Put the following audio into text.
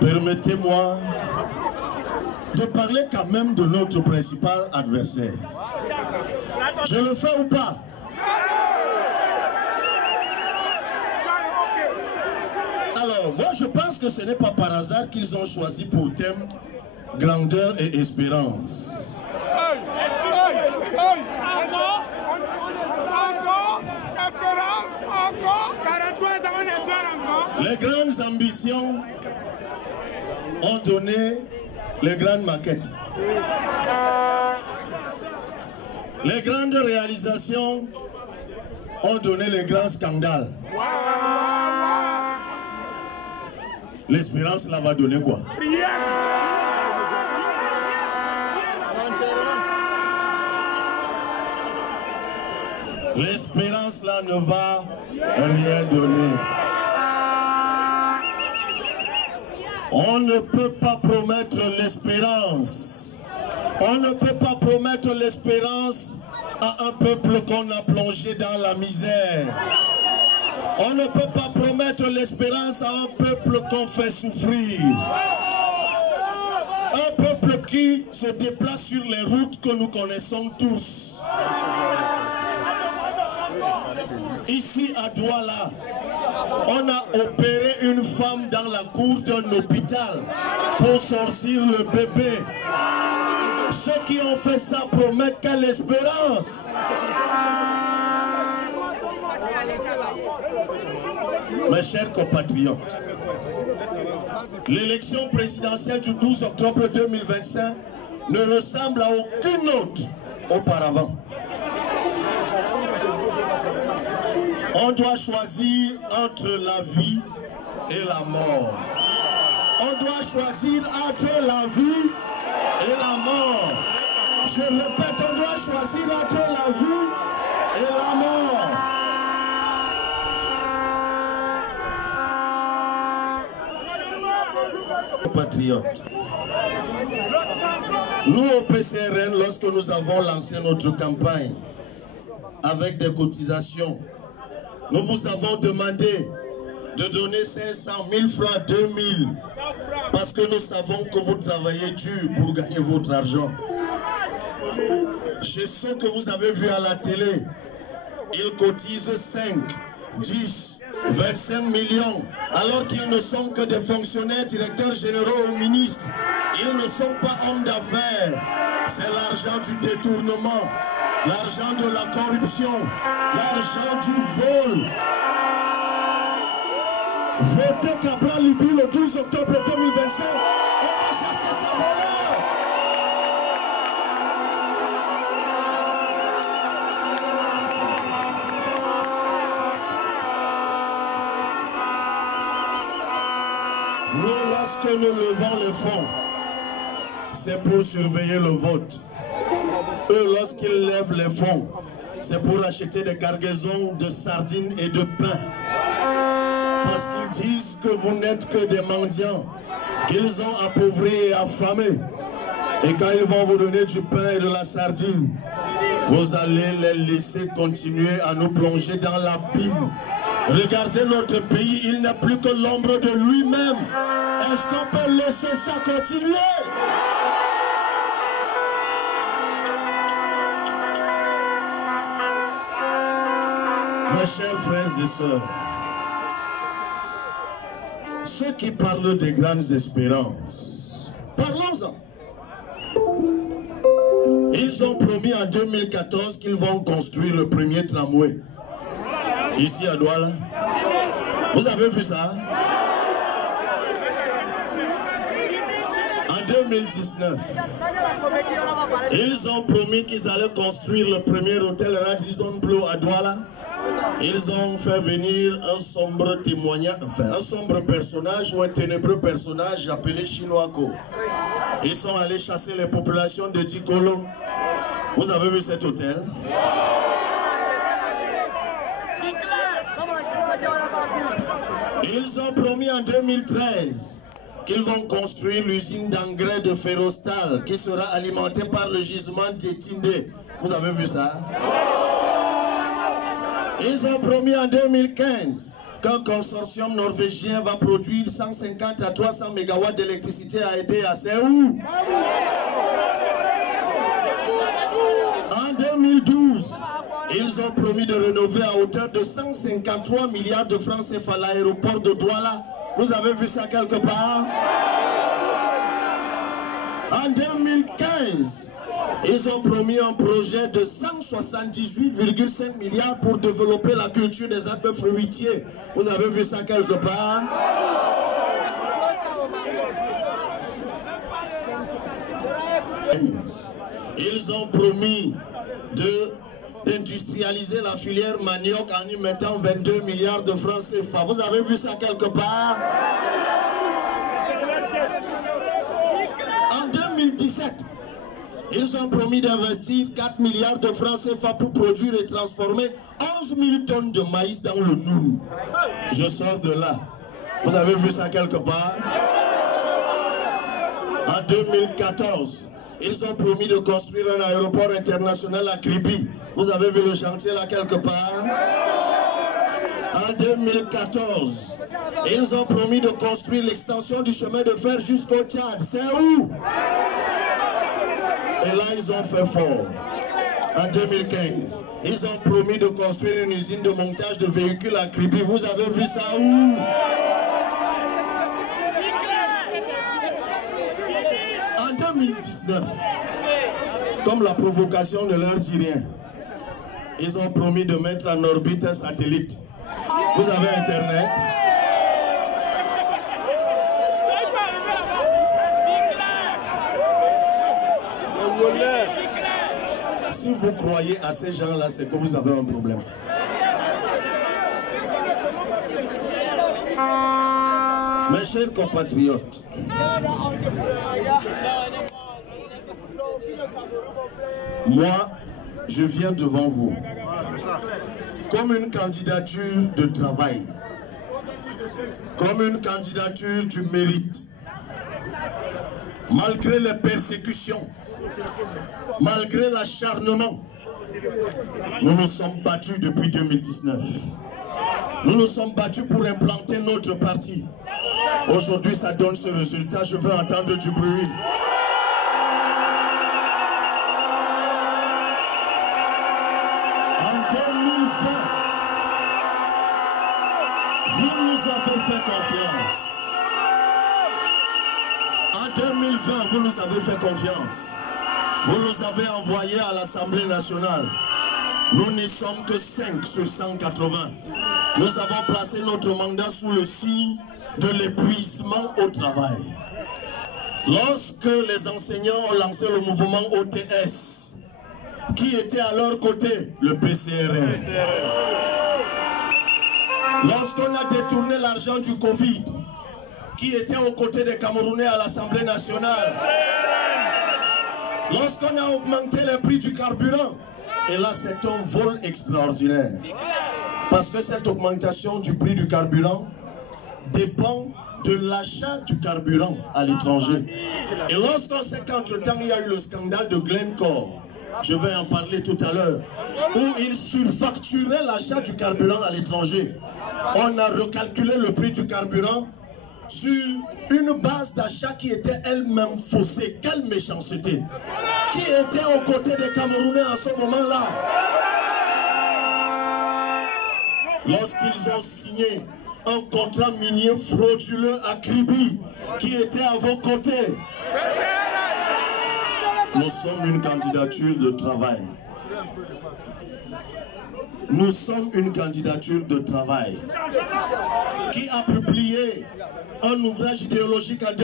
permettez-moi de parler quand même de notre principal adversaire. Je le fais ou pas? Alors, moi je pense que ce n'est pas par hasard qu'ils ont choisi pour thème grandeur et espérance. Les grandes ambitions ont donné les grandes maquettes. Les grandes réalisations ont donné les grands scandales. L'espérance là va donner quoi? L'espérance là ne va rien donner. On ne peut pas promettre l'espérance. On ne peut pas promettre l'espérance à un peuple qu'on a plongé dans la misère. On ne peut pas promettre l'espérance à un peuple qu'on fait souffrir. Un peuple qui se déplace sur les routes que nous connaissons tous. Ici à Douala, on a opéré une femme dans la cour d'un hôpital pour sortir le bébé. Ceux qui ont fait ça promettent quelle espérance? Mes chers compatriotes, l'élection présidentielle du 12 octobre 2025 ne ressemble à aucune autre auparavant. On doit choisir entre la vie et la mort. On doit choisir entre la vie et la mort. Je répète, on doit choisir entre la vie et la mort. Compatriotes, nous au PCRN, lorsque nous avons lancé notre campagne avec des cotisations, nous vous avons demandé de donner 500 000 francs, 2000, parce que nous savons que vous travaillez dur pour gagner votre argent. Chez ceux que vous avez vus à la télé, ils cotisent 5, 10, 25 millions, alors qu'ils ne sont que des fonctionnaires, directeurs généraux ou ministres. Ils ne sont pas hommes d'affaires. C'est l'argent du détournement, l'argent de la corruption, l'argent du vol. Votez Cabral Libye le 12 octobre 2025. On va chasser ces voleurs. Nous, lorsque nous levons le fonds, c'est pour surveiller le vote. Eux, lorsqu'ils lèvent les fonds, c'est pour acheter des cargaisons de sardines et de pain. Parce qu'ils disent que vous n'êtes que des mendiants, qu'ils ont appauvris et affamés. Et quand ils vont vous donner du pain et de la sardine, vous allez les laisser continuer à nous plonger dans l'abîme. Regardez notre pays, il n'a plus que l'ombre de lui-même. Est-ce qu'on peut laisser ça continuer? Mes chers frères et sœurs, ceux qui parlent des grandes espérances, parlons-en. Ils ont promis en 2014 qu'ils vont construire le premier tramway. Ici à Douala. Vous avez vu ça? En 2019, ils ont promis qu'ils allaient construire le premier hôtel Radisson Blu à Douala. Ils ont fait venir un sombre témoignage, enfin un sombre personnage ou un ténébreux personnage appelé Chinoako. Ils sont allés chasser les populations de Dikolo. Vous avez vu cet hôtel? Ils ont promis en 2013 qu'ils vont construire l'usine d'engrais de Ferrostal qui sera alimentée par le gisement d'Etindé. Vous avez vu ça? Ils ont promis en 2015 qu'un consortium norvégien va produire 150 à 300 MW d'électricité à EDEA. C'est où? En 2012, ils ont promis de rénover à hauteur de 153 milliards de francs CFA l'aéroport de Douala. Vous avez vu ça quelque part? En 2015, ils ont promis un projet de 178,5 milliards pour développer la culture des arbres fruitiers. Vous avez vu ça quelque part? Ils ont promis d'industrialiser la filière manioc en y mettant 22 milliards de francs CFA. Vous avez vu ça quelque part? En 2017, ils ont promis d'investir 4 milliards de francs CFA pour produire et transformer 11 000 tonnes de maïs dans le Noun. Je sors de là. Vous avez vu ça quelque part? En 2014, ils ont promis de construire un aéroport international à Kribi. Vous avez vu le chantier là quelque part? En 2014, ils ont promis de construire l'extension du chemin de fer jusqu'au Tchad. C'est où? Et là, ils ont fait fort. En 2015, ils ont promis de construire une usine de montage de véhicules à Kribi. Vous avez vu ça où? En 2019, comme la provocation ne leur dit rien, ils ont promis de mettre en orbite un satellite. Vous avez Internet? Si vous croyez à ces gens-là, c'est que vous avez un problème. Mes chers compatriotes, moi, je viens devant vous comme une candidature de travail, comme une candidature du mérite. Malgré les persécutions, malgré l'acharnement, nous nous sommes battus depuis 2019. Nous nous sommes battus pour implanter notre parti. Aujourd'hui, ça donne ce résultat. Je veux entendre du bruit. En 2020, vous nous avez fait confiance. En 2020, vous nous avez fait confiance. Vous nous avez envoyés à l'Assemblée nationale. Nous n'y sommes que 5 sur 180. Nous avons placé notre mandat sous le signe de l'épuisement au travail. Lorsque les enseignants ont lancé le mouvement OTS, qui était à leur côté? Le PCRR. Lorsqu'on a détourné l'argent du Covid, qui était aux côtés des Camerounais à l'Assemblée nationale? Lorsqu'on a augmenté les prix du carburant, et là c'est un vol extraordinaire. Parce que cette augmentation du prix du carburant dépend de l'achat du carburant à l'étranger. Et lorsqu'on sait qu'entre-temps il y a eu le scandale de Glencore, je vais en parler tout à l'heure, où ils surfacturaient l'achat du carburant à l'étranger, on a recalculé le prix du carburant sur une base d'achat qui était elle-même faussée. Quelle méchanceté! Qui était aux côtés des Camerounais à ce moment-là? Lorsqu'ils ont signé un contrat minier frauduleux à Kribi, qui était à vos côtés. Nous sommes une candidature de travail. Nous sommes une candidature de travail qui a publié un ouvrage idéologique en